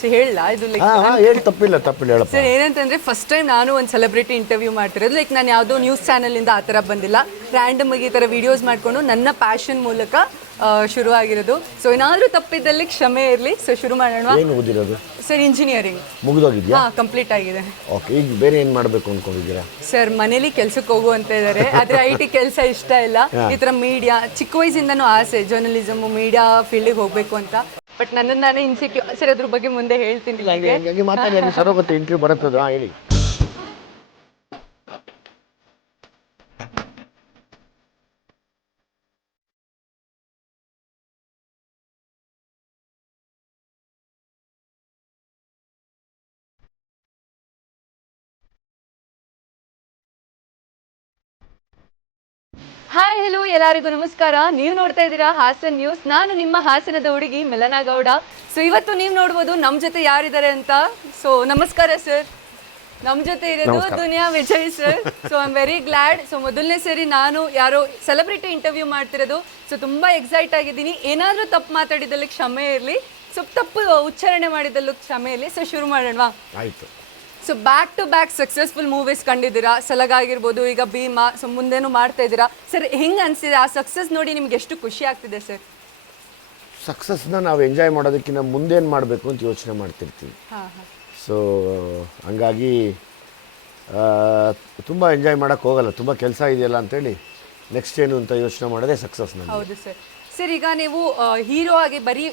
So ಹೇಳಲ್ಲ ಇದು like ಹಾಂ ಹಾಂ ಹೇಳಿ ತಪ್ಪಿಲ್ಲ ತಪ್ಪಿಲ್ಲ ಹೇಳಪ್ಪ. ಸರ್ ಏನಂತಂದ್ರೆ ಫಸ್ಟ್ ಟೈಮ್ ನಾನು ಒಂದು ಸೆಲೆಬ್ರಿಟಿ ಇಂಟರ್ವ್ಯೂ ಮಾಡ್ತಿರೋದು. ಲೈಕ್ ನಾನು ಯಾವುದೋ ನ್ಯೂಸ್ ಚಾನಲಿಂದ ಆ ಥರ ಬಂದಿಲ್ಲ. ರ್ಯಾಂಡಮ್ ಆಗಿ ಈ ಥರ ವಿಡಿಯೋಸ್ ಮಾಡ್ಕೊಂಡು ನನ್ನ ಪ್ಯಾಷನ್ ಮೂಲಕ ಆ, ಶುರು ಆಗಿರೋದು ಸೊ ಏನಾದರೂ ತಪ್ಪಿದ್ದಲ್ಲಿ ಕ್ಷಮೆ ಇರಲಿ. ಸೊ ಶುರು ಮಾಡೋಣ. ಏನು ಓದಿರೋದು? ಸರ್ ಇಂಜಿನಿಯರಿಂಗ್ ಮುಗಿದೋಗಿದ್ಯಾ? ಹಾಂ ಕಂಪ್ಲೀಟ್ ಆಗಿದೆ. ಓಕೆ ಈಗ ಬೇರೆ ಏನು ಮಾಡಬೇಕು ಅಂದ್ಕೊಂಡಿದ್ದೀರಾ ಸರ್ ಮನೇಲಿ ಕೆಲ್ಸಕ್ಕೆ ಹೋಗು ಅಂತ ಇದ್ದಾರೆ ಆದ್ರೆ ಐ ಟಿ ಕೆಲಸ ಇಷ್ಟ ಇಲ್ಲ. ಈ ತರ ಮೀಡಿಯಾ ಚಿಕ್ಕ ವಯಸ್ಸಿಂದನೂ ಆಸೆ ಜರ್ನಲಿಸಮ್ ಮೀಡಿಯಾ ಫೀಲ್ಡಿಗೆ ಹೋಗ್ಬೇಕು ಅಂತ. ಬಟ್ ನನ್ನ ನಾನೇ ಇನ್ಸೆಕ್ಯೂರ್ ಸರ್ ಅದ್ರ ಬಗ್ಗೆ ಮುಂದೆ ಹೇಳ್ತೀನಿ ಹಂಗೆ ಮಾತಾಡಿ ಇಂಟರ್ವ್ಯೂ ಬರುತ್ತದ ಹೇಳಿ. ಹಾಯ್ ಹಲೋ ಎಲ್ಲರಿಗೂ ನಮಸ್ಕಾರ. ನೀವು ನೋಡ್ತಾ ಇದ್ದೀರಾ ಹಾಸನ್ ನ್ಯೂಸ್. ನಾನು ನಿಮ್ಮ ಹಾಸನದ ಹುಡುಗಿ ಮೆಲನಾ ಗೌಡ. ಸೊ ಇವತ್ತು ನೀವು ನೋಡ್ಬೋದು ನಮ್ಮ ಜೊತೆ ಯಾರಿದ್ದಾರೆ ಅಂತ. ಸೊ ನಮಸ್ಕಾರ ಸರ್ ನಮ್ಮ ಜೊತೆ ಇರೋದು Duniya Vijay sir so I am very glad so ಮೊದಲನೇ ಸರಿ ನಾನು ಯಾರೋ ಸೆಲೆಬ್ರಿಟಿ ಇಂಟರ್ವ್ಯೂ ಮಾಡ್ತಿರೋದು. ಸೊ ತುಂಬ ಎಕ್ಸೈಟ್ ಆಗಿದ್ದೀನಿ. ಏನಾದರೂ ತಪ್ಪು ಮಾತಾಡಿದಲ್ಲಿ ಕ್ಷಮೆ ಇರಲಿ. ಸೊ ತಪ್ಪು ಉಚ್ಚಾರಣೆ ಮಾಡಿದಲ್ಲೂ ಕ್ಷಮೆ ಇರಲಿ. ಸೊ ಶುರು ಮಾಡೋಣವಾ? ಆಯಿತು. So back to back successful movies ಕಂಡಿದ್ದೀರಾ? ಸಲಗಾಗಿರ್ಬೋದು ಈಗ ಭೀಮಾ ಸೊ ಮುಂದೇನು ಮಾಡ್ತಾ ಇದ್ದೀರಾ ಸರ್ ಹೆಂಗೆ ಅನಿಸಿದೆ? ಆ ಸಕ್ಸಸ್ ನೋಡಿ ನಿಮ್ಗೆ ಎಷ್ಟು ಖುಷಿ ಆಗ್ತಿದೆ ಸರ್ ಸಕ್ಸಸ್ನ ನಾವು ಎಂಜಾಯ್ ಮಾಡೋದಕ್ಕಿಂತ ಮುಂದೇನು ಮಾಡಬೇಕು ಅಂತ ಯೋಚನೆ ಮಾಡ್ತಿರ್ತೀವಿ. ಸೊ ಹಂಗಾಗಿ ತುಂಬ ಎಂಜಾಯ್ ಮಾಡೋಕ್ಕೆ ಹೋಗಲ್ಲ ತುಂಬ ಕೆಲಸ ಇದೆಯಲ್ಲ ಅಂತೇಳಿ ನೆಕ್ಸ್ಟ್ ಏನು ಅಂತ ಯೋಚನೆ ಮಾಡೋದೇ ಸಕ್ಸಸ್ ಹೌದು ಸರ್ ಸರ್ ಈಗ ನೀವು ಹೀರೋ ಆಗಿ ಬರೀ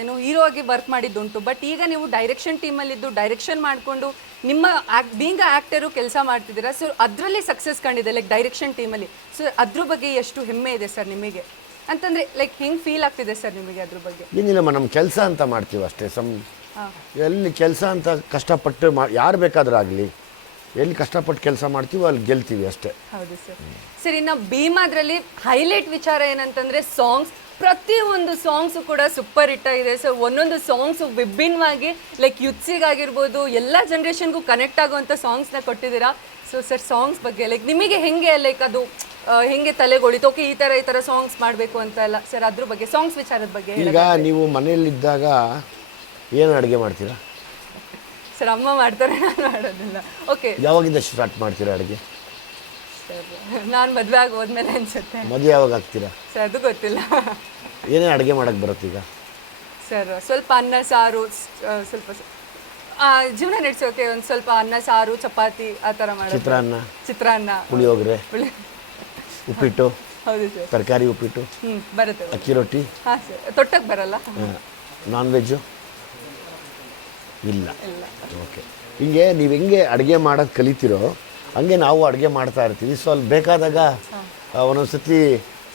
ಏನು ಹೀರೋ ಆಗಿ ವರ್ಕ್ ಮಾಡಿದ್ದುಂಟು ಬಟ್ ಈಗ ನೀವು ಡೈರೆಕ್ಷನ್ ಟೀಮಲ್ಲಿದ್ದು ಡೈರೆಕ್ಷನ್ ಮಾಡಿಕೊಂಡು ನಿಮ್ಮ ಆಕ್ ಬೀಂಗ್ ಆ್ಯಕ್ಟರು ಕೆಲಸ ಮಾಡ್ತಿದ್ದೀರಾ? ಸೊ ಅದರಲ್ಲಿ ಸಕ್ಸಸ್ ಕಂಡಿದೆ ಲೈಕ್ ಡೈರೆಕ್ಷನ್ ಟೀಮಲ್ಲಿ ಸೊ ಅದ್ರ ಬಗ್ಗೆ ಎಷ್ಟು ಹೆಮ್ಮೆ ಇದೆ ಸರ್ ನಿಮಗೆ? ಅಂತಂದರೆ ಲೈಕ್ ಹಿಂಗೆ ಫೀಲ್ ಆಗ್ತಿದೆ ಸರ್ ನಿಮಗೆ ಅದ್ರ ಬಗ್ಗೆ? ಏನಿಲ್ಲಮ್ಮ ನಮ್ಮ ಕೆಲಸ ಅಂತ ಮಾಡ್ತೀವಿ ಅಷ್ಟೇ ಸಮ್ ಎಲ್ಲಿ ಕೆಲಸ ಅಂತ ಕಷ್ಟಪಟ್ಟು ಮಾ ಯಾರು ಬೇಕಾದ್ರೂ ಆಗಲಿ. ಎಲ್ಲಿ ಕಷ್ಟಪಟ್ಟು ಕೆಲಸ ಮಾಡ್ತೀವಿ ಅಲ್ಲಿ ಗೆಲ್ತೀವಿ ಅಷ್ಟೇ. ಹೌದು ಸರ್. ಸರ್ ಇನ್ನು ಭೀಮಾದ್ರಲ್ಲಿ ಹೈಲೈಟ್ ವಿಚಾರ ಏನಂತಂದ್ರೆ ಸಾಂಗ್ಸ್. ಪ್ರತಿಯೊಂದು ಸಾಂಗ್ಸು ಕೂಡ ಸೂಪರ್ ಹಿಟ್ ಆಗಿದೆ. ಸೊ ಒಂದೊಂದು ಸಾಂಗ್ಸು ವಿಭಿನ್ನವಾಗಿ ಲೈಕ್ ಯುತ್ಸಿಗಾಗಿರ್ಬೋದು ಎಲ್ಲ ಜನ್ರೇಷನ್ಗೂ ಕನೆಕ್ಟ್ ಆಗುವಂಥ ಸಾಂಗ್ಸ್ನ ಕೊಟ್ಟಿದ್ದೀರಾ? ಸೊ ಸರ್ ಸಾಂಗ್ಸ್ ಬಗ್ಗೆ ಲೈಕ್ ನಿಮಗೆ ಹೆಂಗೆ ಲೈಕ್ ಅದು ಹೆಂಗೆ ತಲೆಗೊಳಿತು? ಓಕೆ ಈ ಥರ ಈ ಥರ ಸಾಂಗ್ಸ್ ಮಾಡಬೇಕು ಅಂತ ಎಲ್ಲ. ಸರ್ ಅದ್ರ ಬಗ್ಗೆ ಸಾಂಗ್ಸ್ ವಿಚಾರದ ಬಗ್ಗೆ ಈಗ ನೀವು ಮನೆಯಲ್ಲಿದ್ದಾಗ ಏನು ಅಡುಗೆ ಮಾಡ್ತೀರಾ? ಸರ್ ಅಮ್ಮ ಮಾಡ್ತಾರೆ ನಾನು ಮಾಡೋದಿಲ್ಲ. ಓಕೆ ಯಾವಾಗಿಂದ ಸ್ಟಾರ್ಟ್ ಮಾಡ್ತೀರಾ ಅಡುಗೆ? ಸರ್ ನಾನು ಮದುವೆ ಆಗಿ ಹೋದ್ಮೇಲೆ ಅನ್ಸುತ್ತೆ. ಮದುವೆ ಯಾವಾಗ ಆಗ್ತೀರಾ? ಸರ್ ಅದು ಗೊತ್ತಿಲ್ಲ. ಏನೇ ಅಡುಗೆ ಮಾಡೋಕ್ಕೆ ಬರುತ್ತೆ ಈಗ? ಸರ್ ಸ್ವಲ್ಪ ಅನ್ನ ಸಾರು ಸ್- ಸ್ವಲ್ಪ ಸ- ಆ, ಜೀವನ ನಡೆಸೋಕೆ ಒಂದು ಸ್ವಲ್ಪ ಅನ್ನ ಸಾರು ಚಪಾತಿ ಆ ಥರ ಮಾಡೋದು. ಚಿತ್ರಾನ್ನ? ಚಿತ್ರಾನ್ನ. ಪುಳಿಯೋಗರೆ? ಪುಳಿ ಉಪ್ಪಿಟ್ಟು? ಹೌದು ಸರ್. ತರಕಾರಿ ಉಪ್ಪಿಟ್ಟು? ಹ್ಞೂ ಬರುತ್ತೆ ಅಕ್ಕಿ ರೊಟ್ಟಿ? ಹಾಂ ಸರ್. ತೊಟ್ಟಕ್ಕೆ ಬರಲ್ಲ? ನಾನ್ ವೆಜ್ಜು ಇಲ್ಲ. ಓಕೆ ಹಿಂಗೆ ನೀವು ಹೆಂಗೆ ಅಡುಗೆ ಮಾಡೋದು ಕಲಿತಿರೋ ಹಂಗೆ ನಾವು ಅಡುಗೆ ಮಾಡ್ತಾ ಇರ್ತೀವಿ. ಸೊ ಅಲ್ಲಿ ಬೇಕಾದಾಗ ಒಂದೊಂದು ಸತಿ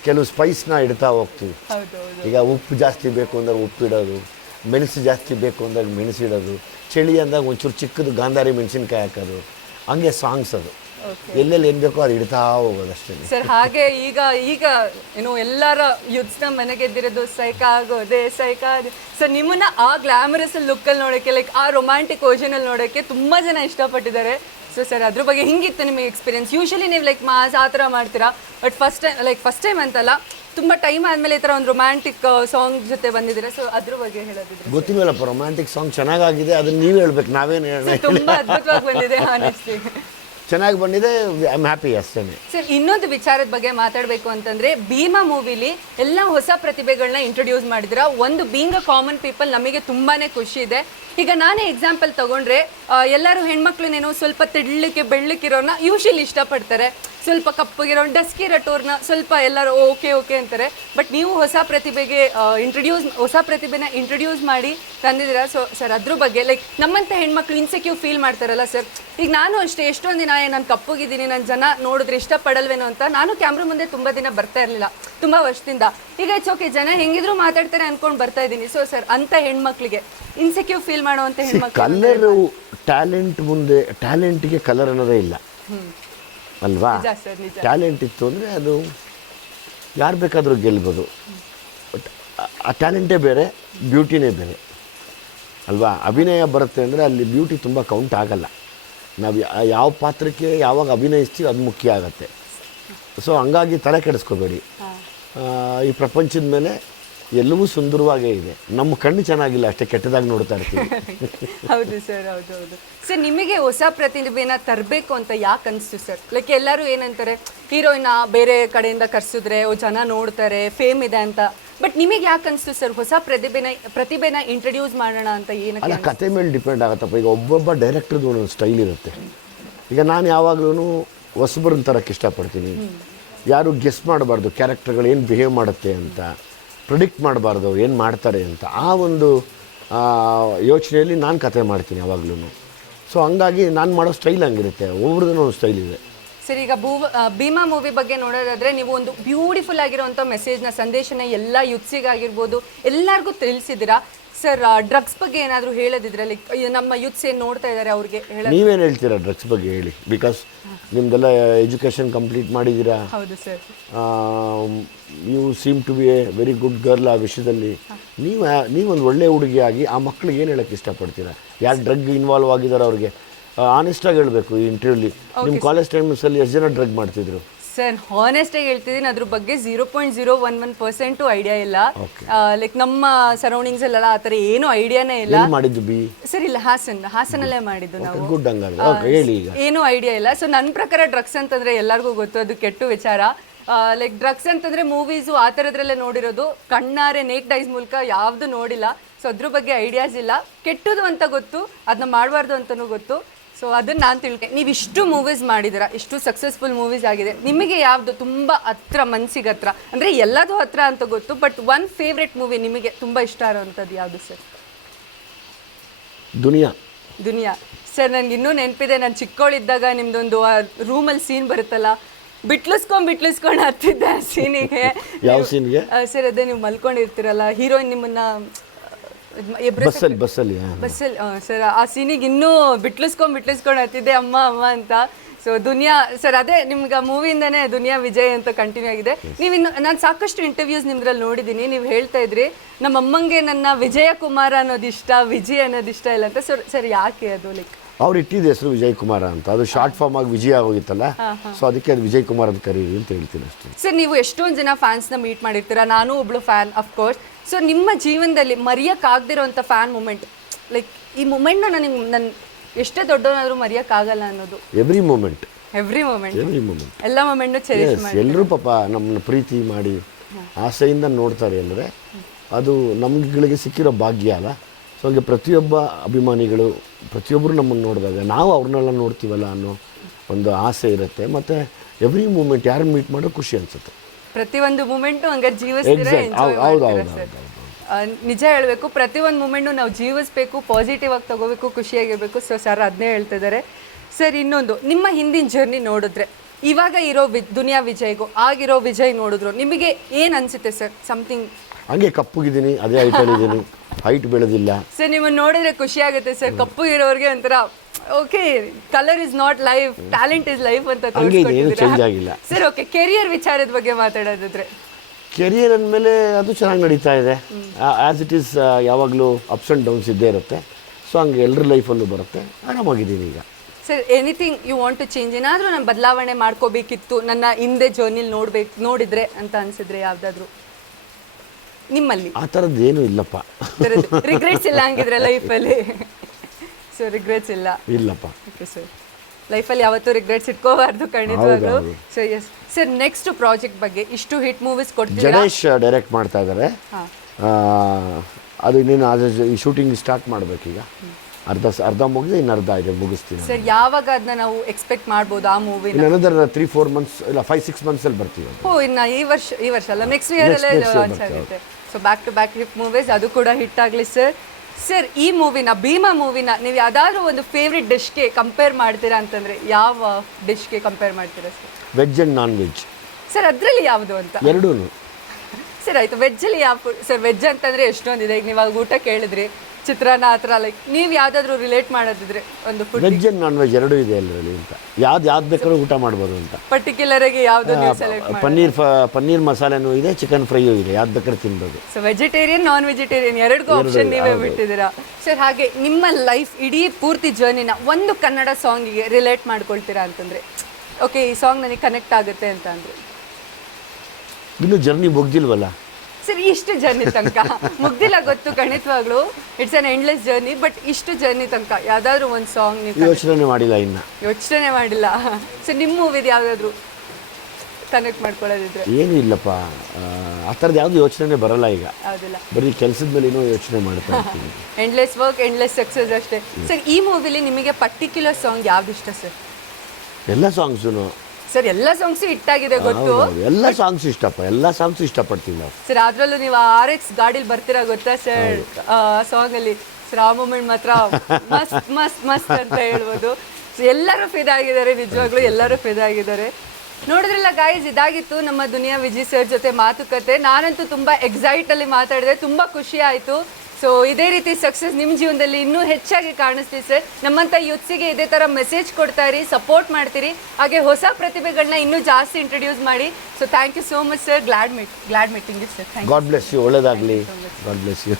ಕೆಲವು ಸ್ಪೈಸ್ನ ಇಡ್ತಾ ಹೋಗ್ತೀವಿ. ಈಗ ಉಪ್ಪು ಜಾಸ್ತಿ ಬೇಕು ಅಂದಾಗ ಉಪ್ಪು ಇಡೋದು ಮೆಣಸು ಜಾಸ್ತಿ ಬೇಕು ಅಂದಾಗ ಮೆಣಸು ಇಡೋದು ಚಳಿ ಅಂದಾಗ ಒಂಚೂರು ಚಿಕ್ಕದು ಗಾಂಧಾರಿ ಮೆಣಸಿನ್ಕಾಯಿ ಹಾಕೋದು ಹಂಗೆ ಸಾಂಗ್ಸ್ ಅದು. ಎಲ್ಲೆಲ್ಲಿ ಏನು ಬೇಕೋ ಅದು ಇಡ್ತಾ ಹೋಗೋದಷ್ಟೇ ಸರ್ ಹಾಗೆ ಈಗ ಈಗ ಏನು ಎಲ್ಲರ ಯುದ್ಧನ ಮನೆಗೆದ್ದಿರೋದು ಸೈಕ ಆಗೋದೆ ಸೈಕ ಸರ್ ನಿಮ್ಮನ್ನ ಆ ಗ್ಲಾಮರಸ್ ಲುಕ್ ಅಲ್ಲಿ ನೋಡಕ್ಕೆ ಲೈಕ್ ಆ ರೊಮ್ಯಾಂಟಿಕ್ ಓಜನ್ ಅಲ್ಲಿ ನೋಡಕ್ಕೆ ತುಂಬಾ ಜನ ಇಷ್ಟಪಟ್ಟಿದ್ದಾರೆ. ಸೊ ಸರ್ ಅದ್ರ ಬಗ್ಗೆ ಹಿಂಗಿತ್ತು ನಿಮಗೆ ಎಕ್ಸ್ಪೀರಿಯನ್ಸ್ ಯೂಶಲಿ ನೀವು ಲೈಕ್ ಮಾಸ್ ಆ ಥರ ಮಾಡ್ತೀರಾ but first time like first time ಅಂತಲ್ಲ ತುಂಬ ಟೈಮ್ ಆದಮೇಲೆ ಈ ಥರ ಒಂದು ರೊಮ್ಯಾಂಟಿಕ್ ಸಾಂಗ್ ಜೊತೆ ಬಂದಿದ್ದೀರಾ? ಸೊ ಅದ್ರ ಬಗ್ಗೆ ಹೇಳೋದಿದ್ರೆ ಗೊತ್ತಿಲ್ಲಪ್ಪ ರೊಮ್ಯಾಂಟಿಕ್ ಸಾಂಗ್ ಚೆನ್ನಾಗಾಗಿದೆ ಅದನ್ನ ನೀವು ಹೇಳ್ಬೇಕು ನಾವೇನು ಹೇಳೋಣ ತುಂಬ ಅದ್ಭುತವಾಗಿ ಬಂದಿದೆ ಆನೆಸ್ಟ್ಲಿ ಚೆನ್ನಾಗಿ ಬಂದಿದೆ ಐ ಆಮ್ ಹ್ಯಾಪಿ ಅಷ್ಟೇ ಸರ್, ಇನ್ನೊಂದು ವಿಚಾರದ ಬಗ್ಗೆ ಮಾತಾಡಬೇಕು ಅಂತಂದ್ರೆ, ಭೀಮಾ ಮೂವಿಲಿ ಎಲ್ಲ ಹೊಸ ಪ್ರತಿಭೆಗಳನ್ನ ಇಂಟ್ರೊಡ್ಯೂಸ್ ಮಾಡಿದ್ರ ಒಂದು ಬೀಂಗ್ ಅ ಕಾಮನ್ ಪೀಪಲ್ ನಮಗೆ ತುಂಬಾನೇ ಖುಷಿ ಇದೆ. ಈಗ ನಾನೇ ಎಕ್ಸಾಂಪಲ್ ತಗೊಂಡ್ರೆ ಎಲ್ಲರೂ ಹೆಣ್ಮಕ್ಳನ್ನೇನೋ ಸ್ವಲ್ಪ ತೆಳ್ಳಕ್ಕೆ ಬೆಳ್ಳಕ್ಕಿರೋರ್ನ ಯೂಶಲಿ ಇಷ್ಟಪಡ್ತಾರೆ. ಸ್ವಲ್ಪ ಕಪ್ಪಗಿರೋ ಡಸ್ಕಿರಟೋರ್ನ ಸ್ವಲ್ಪ ಎಲ್ಲರೂ ಓಕೆ ಓಕೆ ಅಂತಾರೆ. ಬಟ್ ನೀವು ಹೊಸ ಪ್ರತಿಭೆಗೆ ಇಂಟ್ರಡ್ಯೂಸ್ ಹೊಸ ಪ್ರತಿಭೆನ ಇಂಟ್ರಡ್ಯೂಸ್ ಮಾಡಿ ತಂದಿದ್ದೀರಾ? ಸೊ ಸರ್ ಅದ್ರ ಬಗ್ಗೆ ಲೈಕ್ ನಮ್ಮಂಥ ಹೆಣ್ಮಕ್ಳು ಇನ್ಸೆಕ್ಯೂರ್ ಫೀಲ್ ಮಾಡ್ತಾರಲ್ಲ ಸರ್ ಈಗ ನಾನು ಅಷ್ಟೇ ಎಷ್ಟೊಂದು ದಿನ ನಾನು ಕಪ್ಪಗಿದ್ದೀನಿ ನನ್ನ ಜನ ನೋಡಿದ್ರೆ ಇಷ್ಟಪಡಲ್ವೇನೋ ಅಂತ ನಾನು ಕ್ಯಾಮ್ರಾ ಮುಂದೆ ತುಂಬ ದಿನ ಬರ್ತಾ ಇರಲಿಲ್ಲ ತುಂಬ ವರ್ಷದಿಂದ. ಈಗ ಇಟ್ಸ್ ಓಕೆ ಜನ ಹೆಂಗಿದ್ರು ಮಾತಾಡ್ತಾರೆ ಅನ್ಕೊಂಡು ಬರ್ತಾ ಇದ್ದೀನಿ. ಸೊ ಸರ್ ಅಂತ ಹೆಣ್ಮಕ್ಳಿಗೆ ಇನ್ಸೆಕ್ಯೂರ್ ಫೀಲ್ ಮಾಡುವಂಥ ಹೆಣ್ಮಕ್ಳು ಕಲರು ಟ್ಯಾಲೆಂಟ್ ಮುಂದೆ ಟ್ಯಾಲೆಂಟ್ಗೆ ಕಲರ್ ಅನ್ನೋದೇ ಇಲ್ಲ. ಅಲ್ವಾ? ಟ್ಯಾಲೆಂಟ್ ಇತ್ತು ಅಂದರೆ ಅದು ಯಾರು ಬೇಕಾದರೂ ಗೆಲ್ಬೋದು. ಬಟ್ ಆ ಟ್ಯಾಲೆಂಟೇ ಬೇರೆ ಬ್ಯೂಟಿನೇ ಬೇರೆ. ಅಲ್ವಾ? ಅಭಿನಯ ಬರುತ್ತೆ ಅಂದರೆ ಅಲ್ಲಿ ಬ್ಯೂಟಿ ತುಂಬ ಕೌಂಟ್ ಆಗಲ್ಲ. ನಾವು ಯಾವ ಪಾತ್ರಕ್ಕೆ ಯಾವಾಗ ಅಭಿನಯಿಸ್ತೀವಿ ಅದು ಮುಖ್ಯ ಆಗುತ್ತೆ. ಸೊ ಹಂಗಾಗಿ ತಲೆ ಕೆಡಿಸ್ಕೋಬೇಡಿ. ಈ ಪ್ರಪಂಚದ ಮೇಲೆ ಎಲ್ಲವೂ ಸುಂದರವಾಗೇ ಇದೆ. ನಮ್ಮ ಕಣ್ಣು ಚೆನ್ನಾಗಿಲ್ಲ ಅಷ್ಟೇ ಕೆಟ್ಟದಾಗಿ ನೋಡ್ತಾ ಇರ್ತೀವಿ. ಹೌದು ಸರ್ ಹೌದು ಹೌದು. ಸರ್ ನಿಮಗೆ ಹೊಸ ಪ್ರತಿಭೆನ ತರಬೇಕು ಅಂತ ಯಾಕೆ ಅನಿಸ್ತು ಸರ್? ಲೈಕ್ ಎಲ್ಲರೂ ಏನಂತಾರೆ ಹೀರೋಯಿನ ಬೇರೆ ಕಡೆಯಿಂದ ಕರ್ಸಿದ್ರೆ ಓ ಜನ ನೋಡ್ತಾರೆ ಫೇಮ್ ಇದೆ ಅಂತ. ಬಟ್ ನಿಮಗೆ ಯಾಕೆ ಅನಿಸ್ತು ಸರ್ ಹೊಸ ಪ್ರತಿಭೆನ ಪ್ರತಿಭೆನ ಇಂಟ್ರಡ್ಯೂಸ್ ಮಾಡೋಣ ಅಂತ ಏನಕ್ಕೆ ಅಲ್ಲ ಕತೆ ಮೇಲೆ ಡಿಪೆಂಡ್ ಆಗುತ್ತಪ್ಪ. ಈಗ ಒಬ್ಬೊಬ್ಬ ಡೈರೆಕ್ಟರ್ದು ಒಂದೊಂದು ಸ್ಟೈಲ್ ಇರುತ್ತೆ. ಈಗ ನಾನು ಯಾವಾಗಲೂ ಹೊಸಬ್ರನ್ನ ತರಕ್ಕೆ ಇಷ್ಟಪಡ್ತೀನಿ. ಯಾರು ಗೆಸ್ ಮಾಡಬಾರ್ದು ಕ್ಯಾರೆಕ್ಟರ್ಗಳು ಏನು ಬಿಹೇವ್ ಮಾಡುತ್ತೆ ಅಂತ. ಪ್ರಿಡಿಕ್ಟ್ ಮಾಡಬಾರ್ದು, ಏನು ಮಾಡ್ತಾರೆ ಅಂತ. ಆ ಒಂದು ಯೋಚನೆಯಲ್ಲಿ ನಾನು ಕತೆ ಮಾಡ್ತೀನಿ ಯಾವಾಗಲೂ ಸೊ ಹಂಗಾಗಿ ನಾನು ಮಾಡೋ ಸ್ಟೈಲ್ ಹಂಗಿರುತ್ತೆ ಒಬ್ರದ್ದು ಒಂದು ಸ್ಟೈಲ್ ಇದೆ. ಸರ್, ಈಗ ಭೂ ಭೀಮಾ ಮೂವಿ ಬಗ್ಗೆ ನೋಡೋದಾದರೆ ನೀವು ಒಂದು ಬ್ಯೂಟಿಫುಲ್ ಆಗಿರುವಂಥ ಮೆಸೇಜ್ನ ಸಂದೇಶನ ಎಲ್ಲ ಯುತ್ಸಿಗಾಗಿರ್ಬೋದು ಎಲ್ಲರಿಗೂ ತಿಳಿಸಿದ್ದೀರಾ? ಸರ್ ಡ್ರಗ್ಸ್ ಬಗ್ಗೆ ಏನಾದರೂ ಹೇಳೋದಿದ್ರೆ ಲೈಕ್ ನಮ್ಮ ಯೂತ್ಸ್ ಏನು ನೋಡ್ತಾ ಇದ್ದಾರೆ ಅವ್ರಿಗೆ ನೀವೇನ್ ನೀವೇನು ಹೇಳ್ತೀರಾ ಡ್ರಗ್ಸ್ ಬಗ್ಗೆ ಹೇಳಿ? ಬಿಕಾಸ್ ನಿಮ್ದೆಲ್ಲ ಎಜುಕೇಷನ್ ಕಂಪ್ಲೀಟ್ ಮಾಡಿದ್ದೀರಾ? ಹೌದು sir. You seem to be a very good girl ಆ ವಿಷಯದಲ್ಲಿ. ನೀವು ನೀವೊಂದು ಒಳ್ಳೆ ಹುಡುಗಿಯಾಗಿ ಆ ಮಕ್ಳಿಗೆ ಏನು ಹೇಳಕ್ಕೆ ಇಷ್ಟಪಡ್ತೀರಾ? ಯಾರು ಡ್ರಗ್ ಇನ್ವಾಲ್ವ್ ಆಗಿದ್ದಾರೆ ಅವ್ರಿಗೆ? ಆನೆಸ್ಟಾಗಿ ಹೇಳಬೇಕು ಈ ಇಂಟರ್ವ್ಯೂಲಿ ನಿಮ್ಮ ಕಾಲೇಜ್ ಟೈಮ್ಸಲ್ಲಿ ಎಷ್ಟು ಜನ ಡ್ರಗ್ ಮಾಡ್ತಿದ್ರು? ಸರ್ ಹಾನೆಸ್ಟ್ ಆಗಿ ಹೇಳ್ತಿದ್ದೀನಿ ಅದ್ರ ಬಗ್ಗೆ zero point zero one one percent idea ಇಲ್ಲ. ಲೈಕ್ ನಮ್ಮ ಸರೌಂಡಿಂಗ್ಸ್ ಅಲ್ಲೆಲ್ಲ ಆ ಥರ ಏನೂ ಐಡಿಯಾನೇ ಇಲ್ಲ. ಮಾಡಿದ್ದು ಬಿ ಸರ್ ಇಲ್ಲ ಹಾಸನ್ ಹಾಸನಲ್ಲೇ ಮಾಡಿದ್ದು ನಾವು. ಗುಡ್ ಹಂಗಾದ್ರೆ. ಹೇಳಿ ಈಗ. ಏನೂ ಐಡಿಯಾ ಇಲ್ಲ. ಸೊ ನನ್ನ ಪ್ರಕಾರ ಡ್ರಗ್ಸ್ ಅಂತಂದ್ರೆ ಎಲ್ಲರಿಗೂ ಗೊತ್ತು ಅದು ಕೆಟ್ಟು ವಿಚಾರ. ಲೈಕ್ ಡ್ರಗ್ಸ್ ಅಂತಂದ್ರೆ ಮೂವೀಸು ಆ ಥರದ್ರಲ್ಲೇ ನೋಡಿರೋದು. ಕಣ್ಣಾರೆ ನೇಕ್ ಡೈಸ್ ಮೂಲಕ ಯಾವುದು ನೋಡಿಲ್ಲ. ಸೊ ಅದ್ರ ಬಗ್ಗೆ ಐಡಿಯಾಸ್ ಇಲ್ಲ. ಕೆಟ್ಟದು ಅಂತ ಗೊತ್ತು ಅದನ್ನ ಮಾಡಬಾರ್ದು ಅಂತಲೂ ಗೊತ್ತು. ಸೊ ಅದನ್ನ ನಾನು ತಿಳ್ಕೆ ನೀವು ಇಷ್ಟು ಮೂವೀಸ್ ಮಾಡಿದ್ದೀರಾ ಇಷ್ಟು ಸಕ್ಸಸ್ಫುಲ್ ಮೂವೀಸ್ ಆಗಿದೆ ನಿಮಗೆ ಯಾವುದು ತುಂಬ ಹತ್ರ ಮನ್ಸಿಗೆ ಹತ್ರ? ಅಂದ್ರೆ ಎಲ್ಲದೂ ಹತ್ರ ಅಂತ ಗೊತ್ತು ಬಟ್ ಒನ್ ಫೇವ್ರೆಟ್ ಮೂವಿ ನಿಮಗೆ ತುಂಬ ಇಷ್ಟ ಇರೋವಂಥದ್ದು ಯಾವುದು ಸರ್ ದುನಿಯಾ. ದುನಿಯಾ. ಸರ್ ನನಗೆ ಇನ್ನೂ ನೆನಪಿದೆ ನಾನು ಚಿಕ್ಕವಳಿದ್ದಾಗ ನಿಮ್ದೊಂದು ರೂಮಲ್ಲಿ ಸೀನ್ ಬರುತ್ತಲ್ಲ ಬಿಟ್ಲಿಸ್ಕೊಂಡ್ ಬಿಟ್ಲಿಸ್ಕೊಂಡು ಹತ್ತಿದ್ದೆ ಆ ಸೀನಿಗೆ ಯಾವ ಸೀನ್ಗೆ ಸರ್ ಅದೇ ನೀವು ಮಲ್ಕೊಂಡಿರ್ತೀರಲ್ಲ ಹೀರೋಯಿನ್ ನಿಮ್ಮನ್ನ ಬಸ್ಸಲ್ಲಿ ಬಸ್ಸಲ್ಲಿ ಬಸ್ಸಲ್ಲಿ ಸರ್ ಆ ಸೀನಿಗೆ ಇನ್ನೂ ಬಿಟ್ಲಿಸ್ಕೊಂಡು ಬಿಟ್ಲಿಸ್ಕೊಂಡು ಹತ್ತಿದ್ದೆ ಅಮ್ಮ ಅಮ್ಮ ಅಂತ. ಸೊ ದುನಿಯಾ ಸರ್ ಅದೇ ನಿಮ್ಗೆ ಮೂವಿಯಿಂದನೇ ದುನಿಯಾ ವಿಜಯ್ ಅಂತ ಕಂಟಿನ್ಯೂ ಆಗಿದೆ. ನೀವು ಇನ್ನು ನಾನು ಸಾಕಷ್ಟು ಇಂಟರ್ವ್ಯೂಸ್ ನಿಮ್ದ್ರಲ್ಲಿ ನೋಡಿದ್ದೀನಿ ನೀವು ಹೇಳ್ತಾ ಇದ್ರಿ ನಮ್ಮ ಅಮ್ಮಂಗೆ ನನ್ನ ವಿಜಯ ಕುಮಾರ್ ಅನ್ನೋದು ಇಷ್ಟ ವಿಜಯ್ ಅನ್ನೋದು ಇಷ್ಟ ಇಲ್ಲ ಅಂತ. ಸರ್ ಸರ್ ಯಾಕೆ ಅದು ಲೈಕ್ ಅವ್ರು ಇಟ್ಟಿದ್ದ ಹೆಸರು ವಿಜಯ್ ಕುಮಾರ ಅಂತ. ಅದು ಶಾರ್ಟ್ ಫಾರ್ಮ್ ಆಗಿ ವಿಜಯ ಹೋಗಿತ್ತಲ್ಲ ಸೊ ಅದಕ್ಕೆ ಅದು ವಿಜಯ್ ಕುಮಾರ್ ಅಂತ ಕರೀರಿ ಅಂತ ಹೇಳ್ತೀನಿ ಅಷ್ಟೇ. ಸರ್ ನೀವು ಎಷ್ಟೊಂದು ಜನ ಫ್ಯಾನ್ಸ್ನ ಮೀಟ್ ಮಾಡಿರ್ತೀರಾ? ನಾನು ಒಬ್ಳು ಫ್ಯಾನ್ ಅಫ್ಕೋರ್ಸ್ ಸೊ ನಿಮ್ಮ ಜೀವನದಲ್ಲಿ ಮರೆಯೋಕ್ಕಾಗದಿರೋಂಥ ಫ್ಯಾನ್ ಮೂಮೆಂಟ್ ಲೈಕ್ ಈ ಮೂಮೆಂಟ್ನ ನನಗೆ ನನ್ನ ಎಷ್ಟೇ ದೊಡ್ಡವನಾದರೂ ಮರೆಯೋಕ್ಕಾಗಲ್ಲ ಅನ್ನೋದು. Every moment every moment every moment ಎಲ್ಲ ಮೂಮೆಂಟ್ನು ಮಾಡಿ ಎಲ್ಲರೂ ಪಾಪ ನಮ್ಮನ್ನ ಪ್ರೀತಿ ಮಾಡಿ ಆಸೆಯಿಂದ ನೋಡ್ತಾರೆ ಅಂದರೆ ಅದು ನಮ್ಗಳಿಗೆ ಸಿಕ್ಕಿರೋ ಭಾಗ್ಯ ಅಲ್ಲ? ಸೊ ಹಾಗೆ ಪ್ರತಿಯೊಬ್ಬ ಅಭಿಮಾನಿಗಳು ಪ್ರತಿಯೊಬ್ಬರು ನಮ್ಮನ್ನು ನೋಡಿದಾಗ ನಾವು ಅವ್ರನ್ನೆಲ್ಲ ನೋಡ್ತೀವಲ್ಲ ಅನ್ನೋ ಒಂದು ಆಸೆ ಇರುತ್ತೆ. ಮತ್ತು ಎವ್ರಿ ಮೂಮೆಂಟ್ ಯಾರು ಮೀಟ್ ಮಾಡೋ ಖುಷಿ ಅನಿಸುತ್ತೆ. ಪ್ರತಿಯೊಂದು ಮೂಮೆಂಟು ಹಂಗೆ Exact. ಹೌದು, ಹೌದು, ಆ, ನಿಜ ಹೇಳಬೇಕು ಪ್ರತಿಯೊಂದು ಮೂಮೆಂಟು ನಾವು ಜೀವಿಸ್ಬೇಕು ಪಾಸಿಟಿವ್ ಆಗಿ ತಗೋಬೇಕು ಖುಷಿಯಾಗಿರ್ಬೇಕು. ಸೊ ಸರ್ ಅದನ್ನೇ ಹೇಳ್ತಿದ್ದಾರೆ ಸರ್ ಇನ್ನೊಂದು ನಿಮ್ಮ ಹಿಂದಿನ ಜರ್ನಿ ನೋಡಿದ್ರೆ ಇವಾಗ ಇರೋ ವಿ ದುನಿಯಾ ವಿಜಯ್ಗೂ ಆಗಿರೋ ವಿಜಯ್ ನೋಡಿದ್ರು ನಿಮಗೆ ಏನು ಅನಿಸುತ್ತೆ ಸರ್? ಸಮಥಿಂಗ್ ಹಂಗೆ ಕಪ್ಪುಗಿದ್ದೀನಿ ಅದೇ ಹೈಟಲ್ಲಿದ್ದೀನಿ ಹೈಟ್ ಬೆಳೆದಿಲ್ಲ. ಸರ್ ನಿಮ್ಮನ್ನು ನೋಡಿದ್ರೆ ಖುಷಿ ಆಗುತ್ತೆ ಸರ್ ಕಪ್ಪು ಇರೋರಿಗೆ ಒಂಥರ okay colour is not life talent is life ಅಂತ ಹಂಗೆ ಇದೆ, ಏನು ಚೇಂಜ್ ಆಗಿಲ್ಲ. ಸರ್ ಓಕೆ ಕೆರಿಯರ್ ವಿಚಾರದ ಬಗ್ಗೆ ಮಾತಾಡೋದಾದ್ರೆ. ಕೆರಿಯರ್ ಅಂದಮೇಲೆ ಅದು ಚೆನ್ನಾಗಿ ನಡೀತಾ ಇದೆ. ಆ್ಯಸ್ ಇಟ್ ಈಸ್ ಯಾವಾಗಲೂ ಅಪ್ಸ್ ಆ್ಯಂಡ್ ಡೌನ್ಸ್ ಇದ್ದೇ ಇರುತ್ತೆ. ಸೊ ಹಂಗೆ ಎಲ್ಲರ ಲೈಫಲ್ಲೂ ಬರುತ್ತೆ. ಆರಾಮಾಗಿದ್ದೀನಿ ಈಗ. Sir anything you want to change ಏನಾದರೂ ನಾನು ಬದಲಾವಣೆ ಮಾಡ್ಕೋಬೇಕಿತ್ತು ನನ್ನ ಹಿಂದೆ ಜರ್ನಿಲಿ ನೋಡ್ಬೇಕು ನೋಡಿದ್ರೆ ಅಂತ ಅನ್ಸಿದ್ರೆ ಯಾವ್ದಾದ್ರು? ನಿಮ್ಮಲ್ಲಿ? ಆ ಥರದ್ದು ಏನು ಇಲ್ಲಪ್ಪ. ರಿಗ್ರೆಟ್ಸ್ ಇಲ್ಲ ಹಂಗಿದ್ರೆ ಲೈಫಲ್ಲಿ ಸೊ ರಿಗ್ರೆಟ್ಸ್ ಇಲ್ಲ. ಇಲ್ಲಪ್ಪ. ಓಕೆ ಸರ್ ಲೈಫಲ್ಲಿ ಯಾವತ್ತೂ ರಿಗ್ರೆಟ್ಸ್ ಇಟ್ಕೋಬಾರ್ದು ಖಂಡಿತವಾಗ್ಲೂ. So yes sir next project ಬಗ್ಗೆ ಇಷ್ಟು ಹಿಟ್ ಮೂವೀಸ್ ಕೊಡ್ತೀರಾ? ಗಣೇಶ್ ಡೈರೆಕ್ಟ್ ಮಾಡ್ತಾ ಇದ್ದಾರೆ ಅದು ಇನ್ನೇನು ಈ ಶೂಟಿಂಗ್ ಸ್ಟಾರ್ಟ್ ಮಾಡಬೇಕೀಗ. ಅರ್ಧ ಸ- ಅರ್ಧ ಮುಗಿದು ಇನ್ನು ಅರ್ಧ ಇದೆ ಮುಗಿಸ್ತೀನಿ ಸರ್ ಯಾವಾಗ ಅದನ್ನ ನಾವು ಎಕ್ಸ್ಪೆಕ್ಟ್ ಮಾಡ್ಬೋದು ಆ ಮೂವಿನ ಇನ್ನು ತ್ರೀ ಫೋರ್ ಮಂತ್ಸ್ ಇಲ್ಲ ಫೈವ್ ಸಿಕ್ಸ್ ಮಂತ್ಸಲ್ಲಿ ಬರ್ತೀವಿ ಓ ಇನ್ನ ಈ ವರ್ಷ ಈ ವರ್ಷ ಅಲ್ಲ ನೆಕ್ಸ್ಟ್ ಇಯರ್ ಅಲ್ಲೇ next year ಲಾಂಚ್ ಆಗುತ್ತೆ. So back to back hit movies ಅದು ಕೂಡ ಹಿಟ್ ಆಗಲಿ ಸರ್ ಸರ್ ಈ ಮೂವಿನ ಭೀಮಾ ಮೂವಿನ ನೀವು ಯಾವ್ದಾದ್ರು ಒಂದು ಫೇವ್ರೆಟ್ ಡಿಶ್ಗೆ ಕಂಪೇರ್ ಮಾಡ್ತೀರಾ ಅಂತಂದ್ರೆ ಯಾವ ಡಿಶ್ಗೆ ಕಂಪೇರ್ ಮಾಡ್ತೀರಾ sir veg and non veg sir ಅದರಲ್ಲಿ ಯಾವುದು ಅಂತ? ಎರಡೂ ಸರ್ ಆಯ್ತು ವೆಜ್ಜಲ್ಲಿ ಯಾವ ಫುಡ್ ಸರ್ ವೆಜ್ ಅಂತಂದ್ರೆ ಎಷ್ಟೊಂದಿದೆ? ಈಗ ನೀವು ಊಟ ಕೇಳಿದ್ರಿ. ಚಿತ್ರಾನ್ನ ಆ ಥರ ಲೈಕ್ ನೀವು ಯಾವುದಾದ್ರೂ ರಿಲೇಟ್ ಮಾಡೋದಿದ್ರೆ ಒಂದು food veg and non veg ಎರಡೂ ಇದೆ ಅಲ್ಲಿ ಅಂತ. ಯಾವ್ದು ಯಾವ್ದು ಬೇಕಾದ್ರೂ ಊಟ ಮಾಡ್ಬೋದು ಅಂತ. ಪರ್ಟಿಕ್ಯುಲರ್ ಆಗಿ ಯಾವ್ದು ನೀವು ಸೆಲೆಕ್ಟ್ ಪನ್ನೀರ್ ಫ ಪನ್ನೀರ್ ಮಸಾಲೆನೂ ಇದೆ ಚಿಕನ್ ಫ್ರೈಯೂ ಇದೆ ಯಾವ್ದು ಬೇಕಾದ್ರೆ ತಿನ್ಬೋದು. ಸೊ ವೆಜಿಟೇರಿಯನ್ ನಾನ್ ವೆಜಿಟೇರಿಯನ್ ಎರಡಿಗೂ ಆಪ್ಷನ್ ನೀವೇ ಬಿಟ್ಟಿದ್ದೀರಾ. ಸರ್ ಹಾಗೆ ನಿಮ್ಮ ಲೈಫ್ ಇಡೀ ಪೂರ್ತಿ ಜರ್ನಿನ ಒಂದು ಕನ್ನಡ ಸಾಂಗಿಗೆ ರಿಲೇಟ್ ಮಾಡ್ಕೊಳ್ತೀರಾ ಅಂತಂದ್ರೆ ಓಕೆ ಈ ಸಾಂಗ್ ನನಗೆ ಕನೆಕ್ಟ್ ಆಗುತ್ತೆ ಅಂತ ಅಂದರೆ. ಇನ್ನೂ ಜರ್ನಿ ಮುಗ್ದಿಲ್ವಲ್ಲ? ಸರ್ ಇಷ್ಟು ಜರ್ನಿ ತನಕ. ಮುಗ್ದಿಲ್ಲ ಗೊತ್ತು ಖಂಡಿತವಾಗ್ಲು. It's an endless journey but ಇಷ್ಟು ಜರ್ನಿ ತನಕ. ಯಾವ್ದಾದ್ರು ಒಂದು ಸಾಂಗ್ ನೀವು ಯೋಚನೆ ಮಾಡಿಲ್ಲ ಇನ್ನ. ಯೋಚನೆ ಮಾಡಿಲ್ಲ. ಸರ್ ನಿಮ್ಮ ಮೂವಿ ಯಾವ್ದಾದ್ರು ಕನೆಕ್ಟ್ ಮಾಡ್ಕೊಳ್ಳೋದಿದ್ರೆ. ಏನೂ ಇಲ್ಲಪ್ಪ. ಆ, ಆ ಥರದ್ದು ಯಾವುದು ಯೋಚನೆ ಬರಲ್ಲ ಈಗ. ಹೌದಿಲ್ಲ. ಬರೀ ಕೆಲಸದ ಮೇಲೆ ಏನೋ ಯೋಚನೆ ಮಾಡ್ತಾ ಇರ್ತೀನಿ. ಎಂಡ್ಲೆಸ್ ವರ್ಕ್ ಎಂಡ್ಲೆಸ್ ಸಕ್ಸಸ್ ಅಷ್ಟೇ. ಸರ್ ಈ ಮೂವಿಲಿ ನಿಮಗೆ ಪರ್ಟಿಕ್ಯುಲರ್ ಸಾಂಗ್ ಯಾವ್ದು ಇಷ್ಟ ಸರ್ ಎಲ್ಲ ಸಾಂಗ್ಸು ಸರ್ ಎಲ್ಲ ಸಾಂಗ್ಸ್ ಹಿಟ್ ಆಗಿದೆ ಗೊತ್ತು. ಎಲ್ಲ ಸಾಂಗ್ಸ್ ಇಷ್ಟಪ್ಪ ಎಲ್ಲ ಸಾಂಗ್ಸ್ ಇಷ್ಟಪಡ್ತೀವಿ ನಾವು. ಸರ್ ಅದ್ರಲ್ಲೂ ನೀವು ಆರ್ ಎಕ್ಸ್ ಗಾಡಿಲಿ ಬರ್ತೀರಾ ಗೊತ್ತಾ ಸರ್? ಸಾಂಗ್ ಅಲ್ಲಿ ಸರ್ ಆ ಮೂಮೆಂಟ್ ಮಾತ್ರ ಮಸ್ತ್ ಮಸ್ತ್ ಮಸ್ತ್ ಅಂತ ಹೇಳ್ಬೋದು. So, ಎಲ್ಲರೂ ಫಿದಾಗಿದ್ದಾರೆ ನಿಜವಾಗ್ಲೂ ಎಲ್ಲರೂ ಫಿದಾಗಿದ್ದಾರೆ ನೋಡಿದ್ರಲ್ಲ ಗಾಯ್ಸ್ ಇದಾಗಿತ್ತು ನಮ್ಮ ದುನಿಯಾ ವಿಜಯ್ ಸರ್ ಜೊತೆ ಮಾತುಕತೆ. ನಾನಂತೂ ತುಂಬಾ ಎಕ್ಸೈಟ್ ಅಲ್ಲಿ ಮಾತಾಡಿದೆ ತುಂಬಾ ಖುಷಿ ಆಯ್ತು. ಸೊ ಇದೇ ರೀತಿ ಸಕ್ಸಸ್ ನಿಮ್ಮ ಜೀವನದಲ್ಲಿ ಇನ್ನೂ ಹೆಚ್ಚಾಗಿ ಕಾಣಿಸ್ತೀವಿ ಸರ್ ನಮ್ಮಂಥ ಯುತ್ಸಿಗೆ ಇದೇ ಥರ ಮೆಸೇಜ್ ಕೊಡ್ತಾ ಇರಿ ಸಪೋರ್ಟ್ ಮಾಡ್ತೀರಿ. ಹಾಗೆ ಹೊಸ ಪ್ರತಿಭೆಗಳನ್ನ ಇನ್ನೂ ಜಾಸ್ತಿ ಇಂಟ್ರೊಡ್ಯೂಸ್ ಮಾಡಿ. So thank you so much sir glad meet glad meeting sir God bless you ಒಳ್ಳೇದಾಗಲಿ. God bless you